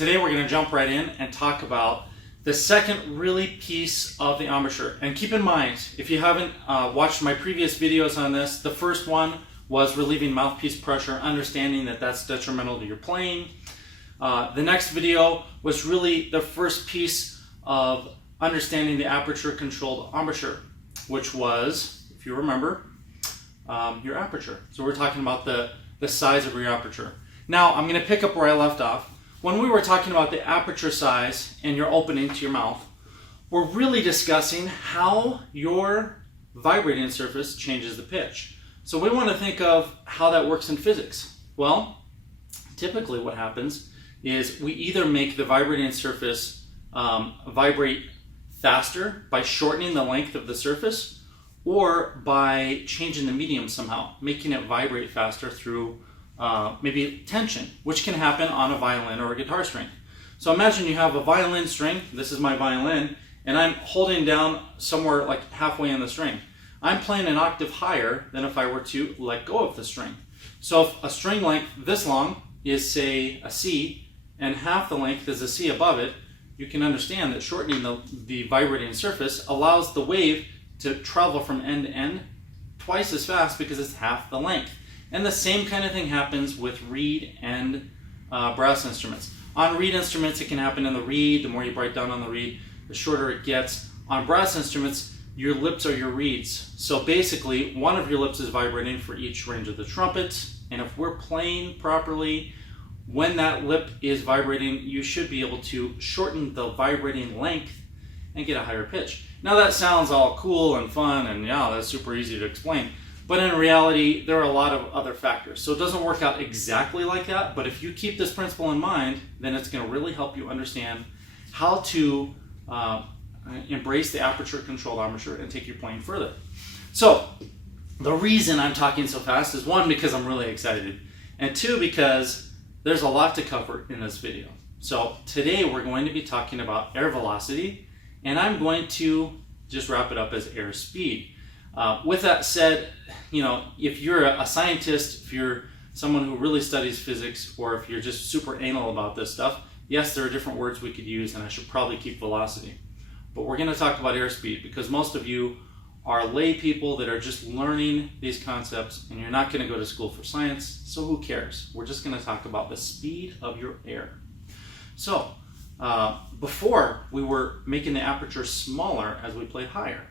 Today we're going to jump right in and talk about the second really piece of the embouchure. And keep in mind, if you haven't watched my previous videos on this, the first one was relieving mouthpiece pressure, understanding that that's detrimental to your playing. The next video was really the first piece of understanding the aperture controlled embouchure, which was, if you remember, your aperture. So we're talking about the size of your aperture. Now I'm going to pick up where I left off. When we were talking about the aperture size and your opening to your mouth, we're really discussing how your vibrating surface changes the pitch. So we want to think of how that works in physics. Well, typically what happens is we either make the vibrating surface vibrate faster by shortening the length of the surface, or by changing the medium somehow, making it vibrate faster through maybe tension, which can happen on a violin or a guitar string. So imagine you have a violin string, this is my violin, and I'm holding down somewhere like halfway in the string. I'm playing an octave higher than if I were to let go of the string. So if a string length this long is, say, a C, and half the length is a C above it, you can understand that shortening the vibrating surface allows the wave to travel from end to end twice as fast because it's half the length. And the same kind of thing happens with reed and brass instruments. On reed instruments, it can happen in the reed. The more you bite down on the reed, the shorter it gets. On brass instruments, your lips are your reeds. So basically, one of your lips is vibrating for each range of the trumpet. And if we're playing properly, when that lip is vibrating, you should be able to shorten the vibrating length and get a higher pitch. Now that sounds all cool and fun, and yeah, that's super easy to explain. But in reality, there are a lot of other factors. So it doesn't work out exactly like that, but if you keep this principle in mind, then it's going to really help you understand how to embrace the aperture controlled embouchure and take your playing further. So the reason I'm talking so fast is, one, because I'm really excited, and two, because there's a lot to cover in this video. So today we're going to be talking about air velocity, and I'm going to just wrap it up as air speed. With that said, you know, if you're a scientist, if you're someone who really studies physics, or if you're just super anal about this stuff, yes, there are different words we could use, and I should probably keep velocity. But we're going to talk about airspeed because most of you are lay people that are just learning these concepts, and you're not going to go to school for science, so who cares? We're just going to talk about the speed of your air. So, before we were making the aperture smaller as we played higher.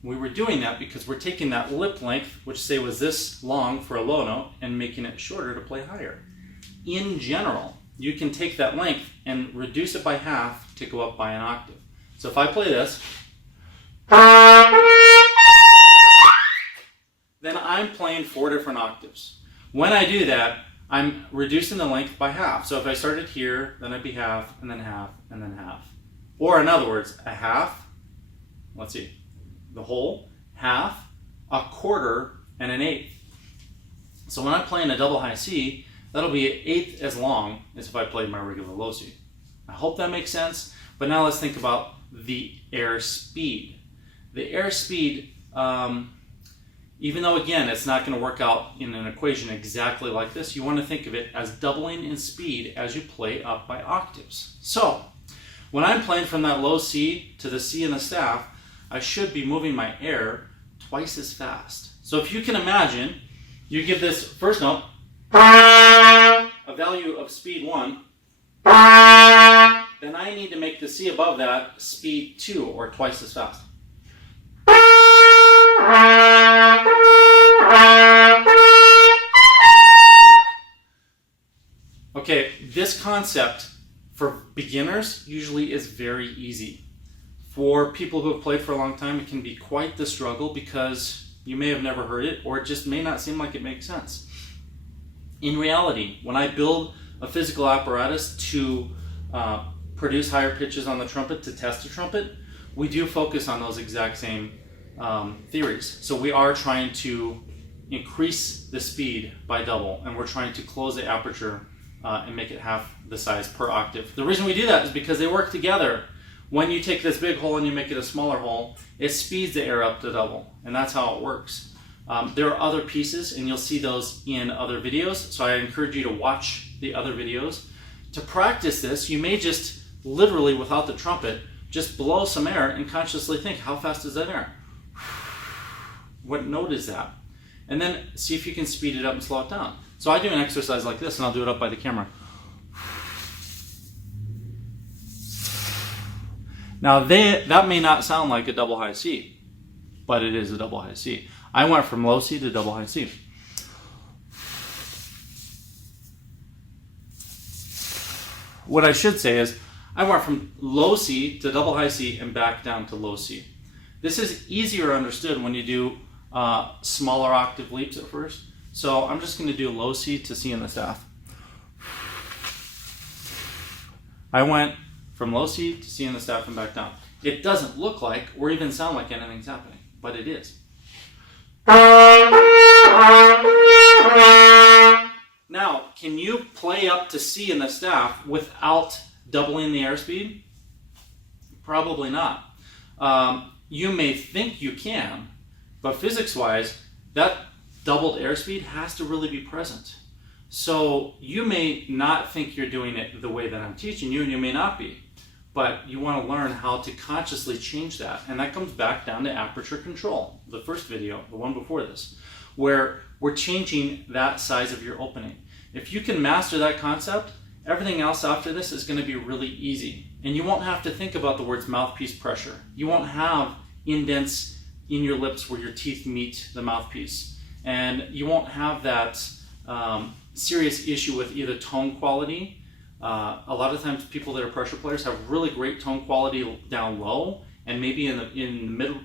We were doing that because we're taking that lip length, which say was this long for a low note, and making it shorter to play higher. In general, you can take that length and reduce it by half to go up by an octave. So if I play this, then I'm playing 4 different octaves. When I do that, I'm reducing the length by half. So if I started here, then I'd be half, and then half, and then half. Or in other words, a half, let's see, the whole, half, a quarter, and an eighth. So when I'm playing a double high C, that'll be an eighth as long as if I played my regular low C. I hope that makes sense, but now let's think about the air speed. The air speed, even though again it's not going to work out in an equation exactly like this, you want to think of it as doubling in speed as you play up by octaves. So when I'm playing from that low C to the C in the staff, I should be moving my air twice as fast. So if you can imagine, you give this first note a value of speed 1, then I need to make the C above that speed 2, or twice as fast. Okay, this concept for beginners usually is very easy. For people who have played for a long time, it can be quite the struggle because you may have never heard it, or it just may not seem like it makes sense. In reality, when I build a physical apparatus to produce higher pitches on the trumpet, to test a trumpet, we do focus on those exact same theories. So we are trying to increase the speed by double, and we're trying to close the aperture and make it half the size per octave. The reason we do that is because they work together. When you take this big hole and you make it a smaller hole, it speeds the air up to double, and that's how it works. There are other pieces, and you'll see those in other videos, so I encourage you to watch the other videos to practice this, you may just literally, without the trumpet, just blow some air and consciously think, how fast is that air? What note is that? And then see if you can speed it up and slow it down. So I do an exercise like this, and I'll do it up by the camera. Now that may not sound like a double high C, but it is a double high C. I went from low C to double high C. What I should say is, I went from low C to double high C and back down to low C. This is easier understood when you do smaller octave leaps at first. So I'm just going to do low C to C in the staff. I went from low C to C in the staff and back down. It doesn't look like or even sound like anything's happening, but it is. Now, can you play up to C in the staff without doubling the airspeed? Probably not. You may think you can, but physics-wise, that doubled airspeed has to really be present. So you may not think you're doing it the way that I'm teaching you, and you may not be, but you want to learn how to consciously change that. And that comes back down to aperture control, the first video, the one before this, where we're changing that size of your opening. If you can master that concept, everything else after this is going to be really easy. And you won't have to think about the words mouthpiece pressure. You won't have indents in your lips where your teeth meet the mouthpiece. And you won't have that serious issue with either tone quality. A lot of times people that are pressure players have really great tone quality down low and maybe in the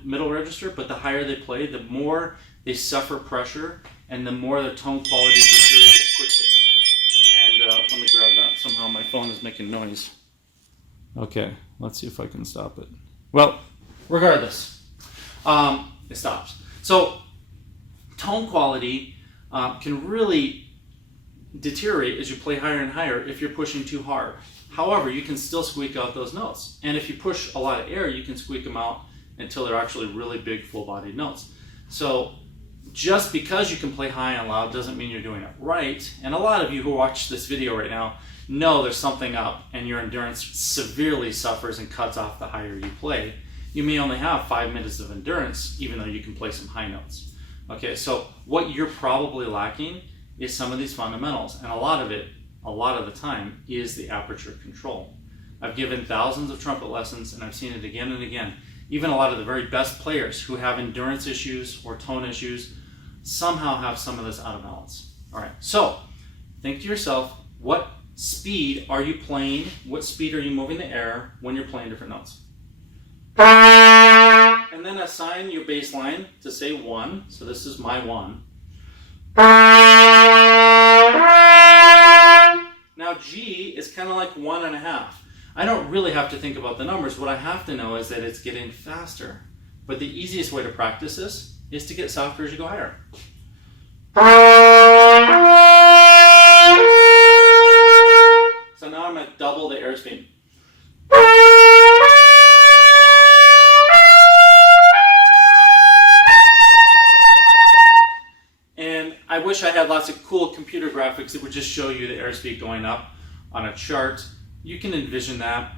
middle register, but the higher they play, the more they suffer pressure and the more the tone quality deteriorates quickly. And let me grab that. Somehow my phone is making noise. Okay, let's see if I can stop it. Well, regardless, it stops. So tone quality can really deteriorate as you play higher and higher if you're pushing too hard. However, you can still squeak out those notes. And if you push a lot of air, you can squeak them out until they're actually really big, full-bodied notes. So just because you can play high and loud doesn't mean you're doing it right. And a lot of you who watch this video right now know there's something up and your endurance severely suffers and cuts off the higher you play. You may only have 5 minutes of endurance, even though you can play some high notes. Okay, so what you're probably lacking is some of these fundamentals, and a lot of the time, is the aperture control. I've given thousands of trumpet lessons, and I've seen it again and again. Even a lot of the very best players who have endurance issues or tone issues somehow have some of this out of balance. All right, so think to yourself, what speed are you playing? What speed are you moving the air when you're playing different notes? And then assign your bass line to say 1. So this is my 1. Now G is kind of like 1.5. I don't really have to think about the numbers. What I have to know is that it's getting faster. But the easiest way to practice this is to get softer as you go higher. So now I'm at double the airspeed. And I wish I had lots of cool computer graphics that would just show you the airspeed going up on a chart. You can envision that.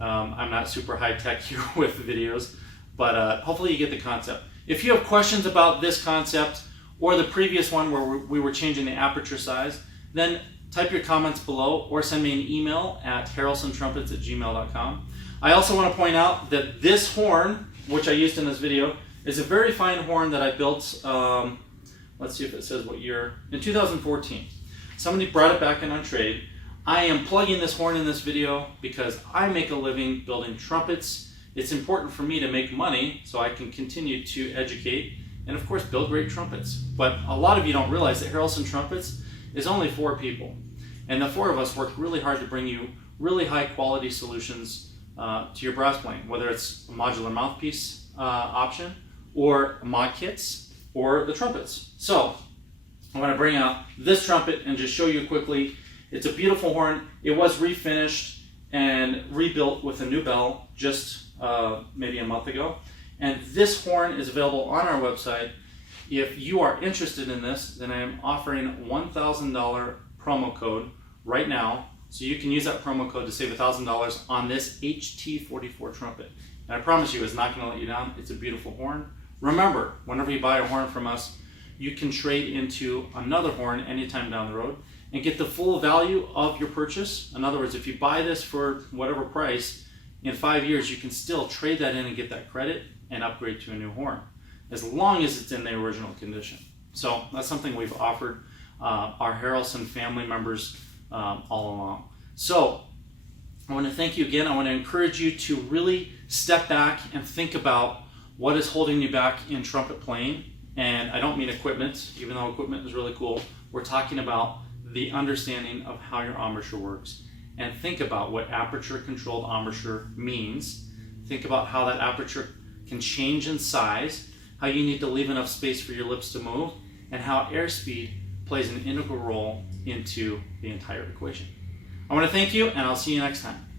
I'm not super high tech here with videos, but hopefully you get the concept. If you have questions about this concept or the previous one where we were changing the aperture size, then type your comments below or send me an email at harrelsonTrumpets@gmail.com. I also want to point out that this horn, which I used in this video, is a very fine horn that I built, let's see if it says what year, in 2014. Somebody brought it back in on trade. I am plugging this horn in this video because I make a living building trumpets. It's important for me to make money so I can continue to educate and of course build great trumpets. But a lot of you don't realize that Harrelson Trumpets is only 4 people. And the 4 of us work really hard to bring you really high quality solutions to your brass playing, whether it's a modular mouthpiece option or mod kits or the trumpets. So I'm going to bring out this trumpet and just show you quickly. It's a beautiful horn. It was refinished and rebuilt with a new bell just maybe a month ago. And this horn is available on our website. If you are interested in this, then I am offering $1,000 promo code right now So you can use that promo code to save $1,000 on this HT44 trumpet. And I promise you, it's not going to let you down. It's a beautiful horn. Remember, whenever you buy a horn from us, you can trade into another horn anytime down the road and get the full value of your purchase. In other words, if you buy this for whatever price, in 5 years you can still trade that in and get that credit and upgrade to a new horn, as long as it's in the original condition. So that's something we've offered our Harrelson family members all along. So I want to thank you again. I want to encourage you to really step back and think about what is holding you back in trumpet playing. And I don't mean equipment, even though equipment is really cool. We're talking about the understanding of how your embouchure works. And think about what aperture controlled embouchure means. Think about how that aperture can change in size, how you need to leave enough space for your lips to move, and how airspeed plays an integral role into the entire equation. I want to thank you, and I'll see you next time.